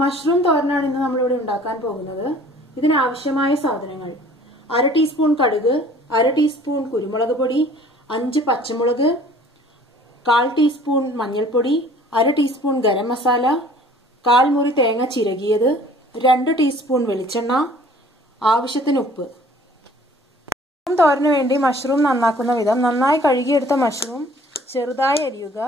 Mushroom തോരനാണ് ഇന്ന് നമ്മളിവിടെ ഉണ്ടാക്കാൻ പോകുന്നത്. ഇതിനാവശ്യമായ സാധനങ്ങൾ. അര ടീസ്പൂൺ കടുക് അര ടീസ്പൂൺ കുരുമുളക് പൊടി അഞ്ച് പച്ചമുളക് കാൽ ടീസ്പൂൺ മഞ്ഞൾപ്പൊടി അര ടീസ്പൂൺ ഗരം മസാല കാൽ മുറി തേങ്ങ ചിരകിയത് രണ്ട് ടീസ്പൂൺ വെളിച്ചെണ്ണ ആവശ്യത്തിന് ഉപ്പ്. തോരന് വേണ്ടി മഷ്റൂം നന്നാക്കുന്ന വിധം നന്നായി കഴുകിയെടുത്ത മഷ്റൂം ചെറുതായി അരിയുക.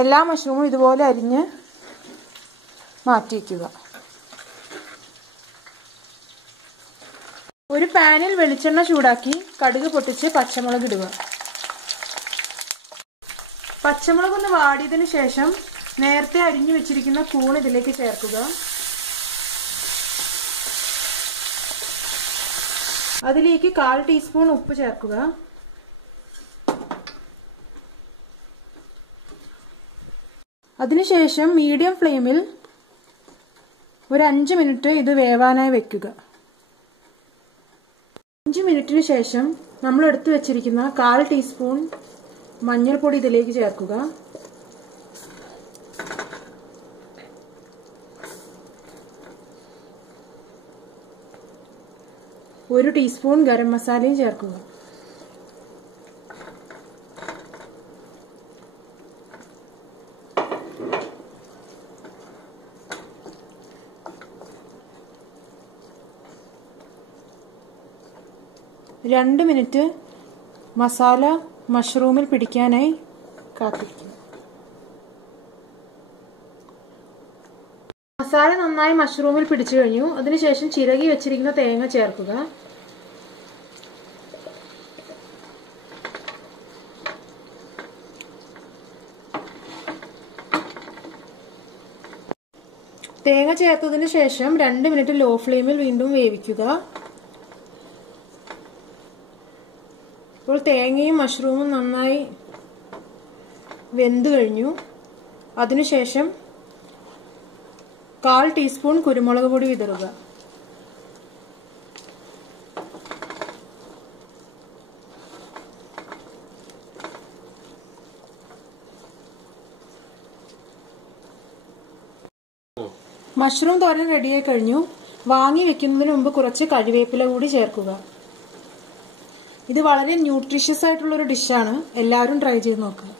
എല്ലാ മഷ്റൂമും ഇതുപോലെ അരിഞ്ഞ് മാറ്റി വയ്ക്കുക ഒരു പാനിൽ വെളിച്ചെണ്ണ ചൂടാക്കി കടുക് പൊട്ടിച്ച് പച്ചമുളക് ഇടുക. പച്ചമുളക് ഒന്ന് വാടിയതിനു ശേഷം നേരത്തെ അരിഞ്ഞു വെച്ചിരിക്കുന്ന കൂൺ ഇതിലേക്ക് ചേർക്കുക. അതിലേക്ക് കാൽ ടീസ്പൂൺ ഉപ്പ് ചേർക്കുക. അതിനുശേഷം മീഡിയം ഫ്ലെയിമിൽ ഒരു അഞ്ച് മിനിറ്റ് ഇത് വേവാനായി വെക്കുക. അഞ്ച് മിനിറ്റിന് ശേഷം നമ്മൾ എടുത്തു വെച്ചിരിക്കുന്ന കാൽ ടീസ്പൂൺ മഞ്ഞൾപ്പൊടി ഇതിലേക്ക് ചേർക്കുക. ഒരു ടീസ്പൂൺ ഗരം മസാലയും ചേർക്കുക. രണ്ട് മിനിറ്റ് മസാല മഷ്റൂമിൽ പിടിക്കാനായി കാത്തിരിക്കും മസാല നന്നായി മഷ്റൂമിൽ പിടിച്ചു കഴിഞ്ഞു. അതിനുശേഷം ചിരകി വെച്ചിരിക്കുന്ന തേങ്ങ ചേർക്കുക. തേങ്ങ ചേർത്തതിന് ശേഷം രണ്ട് മിനിറ്റ് ലോ ഫ്ലെയിമിൽ വീണ്ടും വേവിക്കുക. ഇപ്പോൾ തേങ്ങയും മഷ്റൂമും നന്നായി വെന്ത് കഴിഞ്ഞു. അതിനുശേഷം കാൽ ടീസ്പൂൺ കുരുമുളക് പൊടി വിതറുക. മഷ്റൂം തോരൻ റെഡിയായി കഴിഞ്ഞു. വാങ്ങി വെക്കുന്നതിന് മുമ്പ് കുറച്ച് കറിവേപ്പില കൂടി ചേർക്കുക. ഇത് വളരെ ന്യൂട്രീഷ്യസ് ആയിട്ടുള്ള ഒരു ഡിഷാണ് എല്ലാവരും ട്രൈ ചെയ്ത് നോക്കുക